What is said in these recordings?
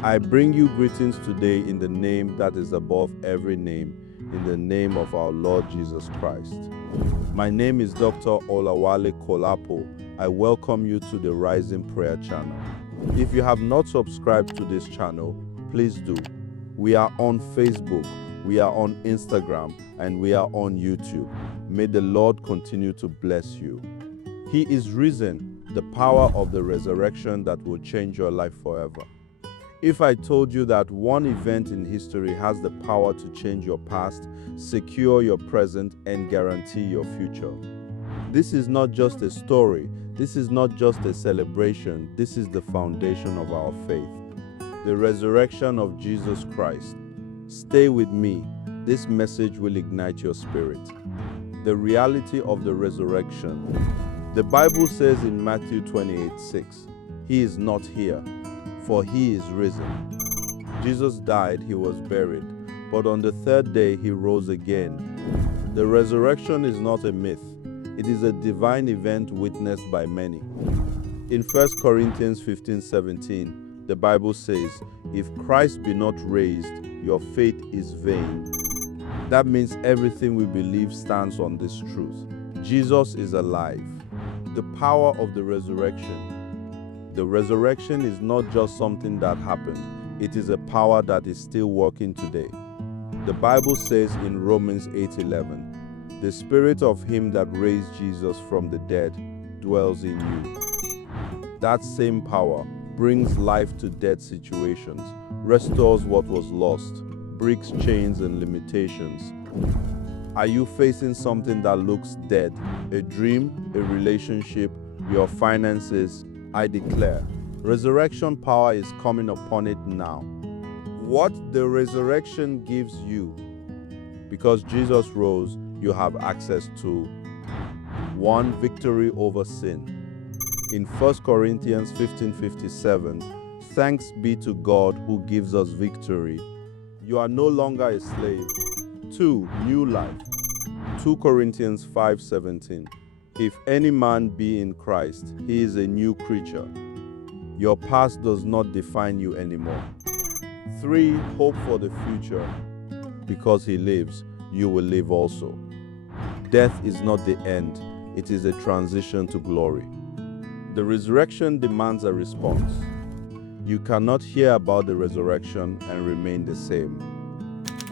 I bring you greetings today in the name that is above every name, in the name of our Lord Jesus Christ. My name is Dr. Olawale Kolapo. I welcome you to the Rising Prayer channel. If you have not subscribed to this channel, please do. We are on Facebook, we are on Instagram, and we are on YouTube. May the Lord continue to bless you. He is risen, the power of the resurrection that will change your life forever. If I told you that one event in history has the power to change your past, secure your present, and guarantee your future, this is not just a story, this is not just a celebration, this is the foundation of our faith. The resurrection of Jesus Christ. Stay with me. This message will ignite your spirit. The reality of the resurrection. The Bible says in Matthew 28:6, He is not here, for He is risen. Jesus died, He was buried, but on the third day He rose again. The resurrection is not a myth. It is a divine event witnessed by many. In 1 Corinthians 15:17, the Bible says, if Christ be not raised, your faith is vain. That means everything we believe stands on this truth. Jesus is alive. The power of the resurrection. The resurrection is not just something that happened. It is a power that is still working today. The Bible says in Romans 8:11, the spirit of him that raised Jesus from the dead dwells in you. That same power brings life to dead situations, restores what was lost, breaks chains and limitations. Are you facing something that looks dead? A dream, a relationship, your finances? I declare, resurrection power is coming upon it now. What the resurrection gives you, because Jesus rose, you have access to 1. Victory over sin. In 1 Corinthians 15:57, thanks be to God who gives us victory. You are no longer a slave. 2. New life. 2 Corinthians 5:17. If any man be in Christ, he is a new creature. Your past does not define you anymore. 3. Hope for the future. Because he lives, you will live also. Death is not the end, it is a transition to glory. The resurrection demands a response. You cannot hear about the resurrection and remain the same.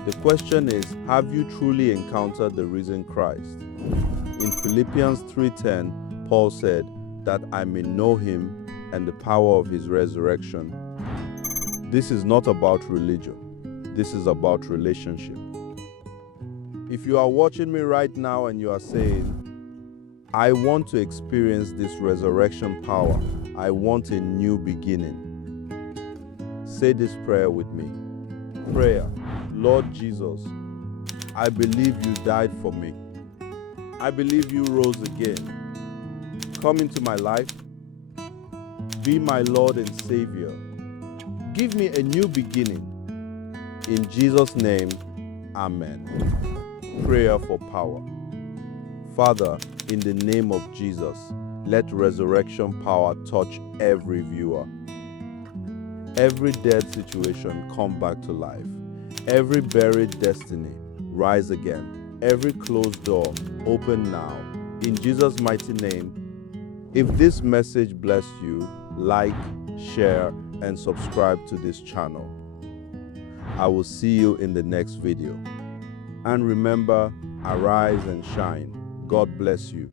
The question is, have you truly encountered the risen Christ? In Philippians 3:10, Paul said, that I may know him and the power of his resurrection. This is not about religion. This is about relationship. If you are watching me right now and you are saying, I want to experience this resurrection power. I want a new beginning. Say this prayer with me. Prayer. Lord Jesus, I believe you died for me. I believe you rose again. Come into my life. Be my Lord and Savior. Give me a new beginning. In Jesus' name, Amen. Prayer for power. Father, in the name of Jesus, let resurrection power touch every viewer. Every dead situation come back to life. Every buried destiny rise again. Every closed door open now. In Jesus' mighty name. If this message blessed you, like, share, and subscribe to this channel. I will see you in the next video. And remember, arise and shine. God bless you.